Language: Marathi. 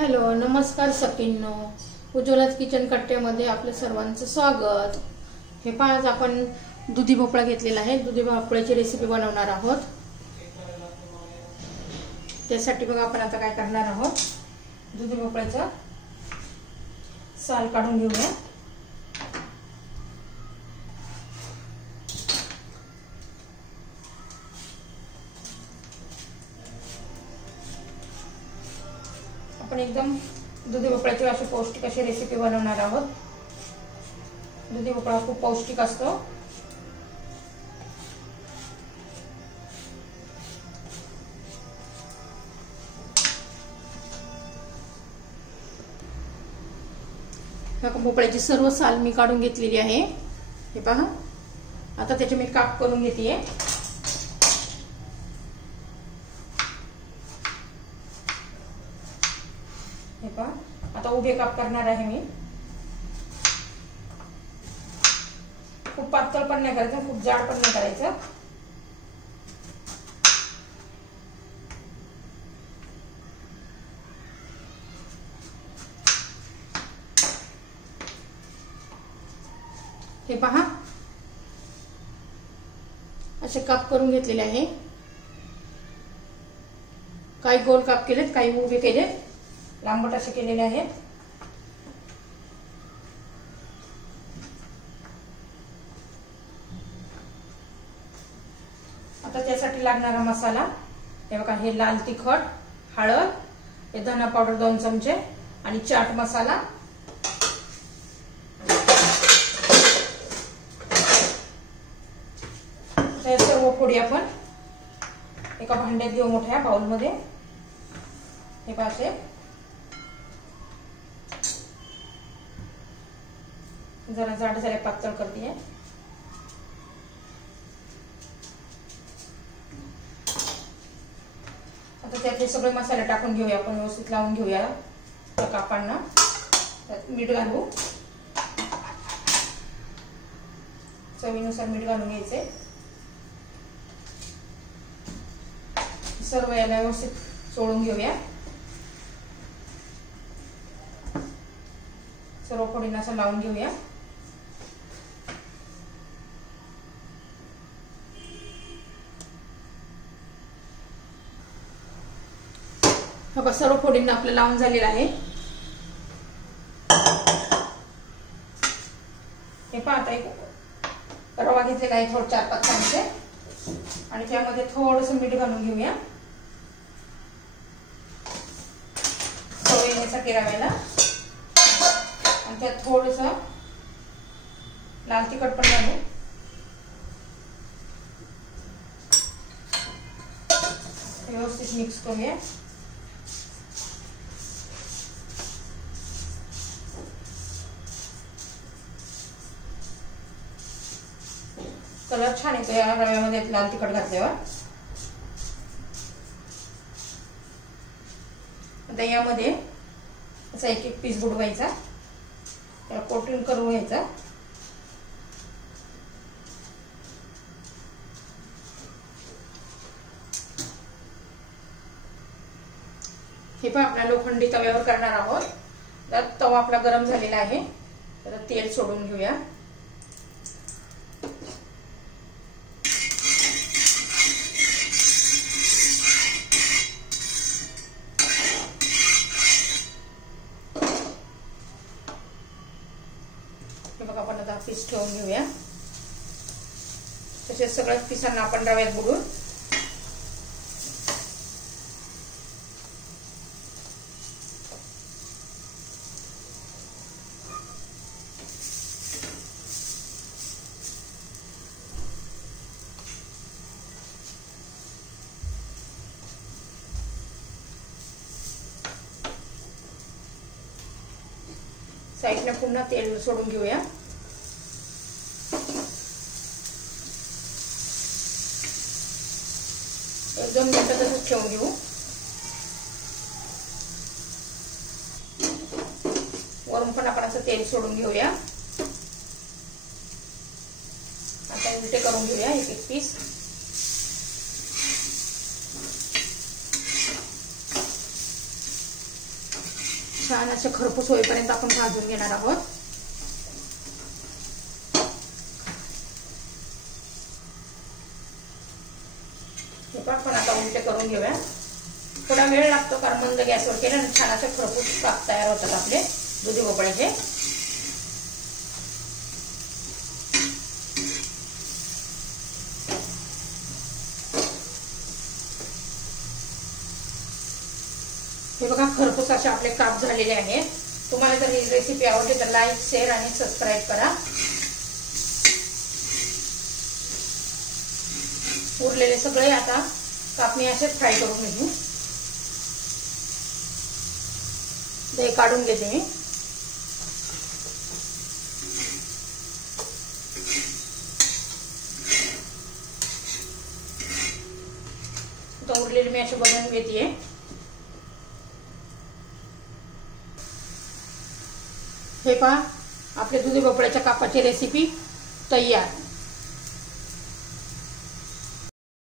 हॅलो नमस्कार सखींनो, उज्ज्वलाच किचन कट्ट्यामध्ये आपलं सर्वांचं स्वागत। हे पहा, आज आपण दुधी भोपळा घेतलेला आहे। दुधी भोपळ्याची रेसिपी बनवणार आहोत। त्यासाठी बघा आपण आता काय करणार आहोत, दुधी भोपळ्याचं साल काढून घेऊया। आपण एकदम दुधी भोपळ्याची अशी पौष्टिक अशी रेसिपी बनवणार आहोत। दुधी भोपळा खूप पौष्टिक असतो। भोपळ्याची सर्व साल मी काढून घेतलेली आहे। हे पहा, आता त्याचे मी काप करून घेते। हे पहा, आता उभे काप करणार आहे मी। खूप पातळ पण नाही करायचं, खूप जाड पण नाही करायचं। हे पहा, असे काप करून घेतलेले आहे। काही गोल काप केलेत, काही उभे केलेत, लांबट असे केलेले आहेत। आता त्यासाठी लागणारा मसाला हे बघा, हे लाल तिखट, हळद, हे धना पावडर 2 चमचे आणि चाट मसाला। हे सर्व फोडी आपण एका भांड्यात घेऊ, मोठ्या बाउल मध्ये। हे पहा, असे जरा जाड झाले, पातळ करते। आता त्यातले सगळे मसाले टाकून घेऊया आपण, व्यवस्थित लावून घेऊया कापांना। त्यात मीठ घालू, चवीनुसार मीठ घालून घ्यायचे। सर्व याला व्यवस्थित चोळून घेऊया। सर्व फोडींना असं लावून घेऊया। बघा, सर्व फोडींना आपलं लावून झालेलं आहे। हे पहा, आता एक रवा घेतलेला आहे, थोडं 4-5 चमचे, आणि त्यामध्ये थोडंसं मीठ घालून घेऊया चव येण्यासाठी रव्याला। आणि त्यात थोडंसं लाल तिखट पण घालू। व्यवस्थित मिक्स करूया। कलर छान येतो या रव्यामध्ये लाल तिखट घातल्यावर। आता यामध्ये असा एक पीस बुडवायचा, त्याला कोटिंग करून घ्यायचा। हे पण आपल्या लोखंडी तव्यावर करणार आहोत। त्यात तवा आपला गरम झालेला आहे, तर तेल सोडून घेऊया। बघा, आपण आता पीस ठेवून घेऊया। तसेच सगळ्याच पिसांना आपण रव्यात बुडून साईडला पुन्हा तेल सोडून घेऊया। एक 2 मिनिटं तसंच ठेवून घेऊ। वरून पण आपण असं तेल सोडून घेऊया। आता उलटे करून घेऊया एक पीस। छान असे खरपूस होईपर्यंत आपण भाजून घेणार आहोत. हे पण आता उलटे करून घेऊया. थोडा वेळ लागतो कारण मंद गॅसवर केल्याने छान असे खरपूस काप तयार होतात आपले दुधी भोपळ्याचे. हे बघा खरपूस असे आपले काप झालेले आहेत. तुम्हाला जर ही रेसिपी आवडली तर लाईक, शेअर आणि सबस्क्राईब करा. उरलेले सगळे आता कापणी असे फ्राय करून घेऊ. दही काढून घेते मी. आता उरलेले मी असे बनवून घेते. हे पहा आपले दुधी भोपळ्याच्या कापाची रेसिपी तयार.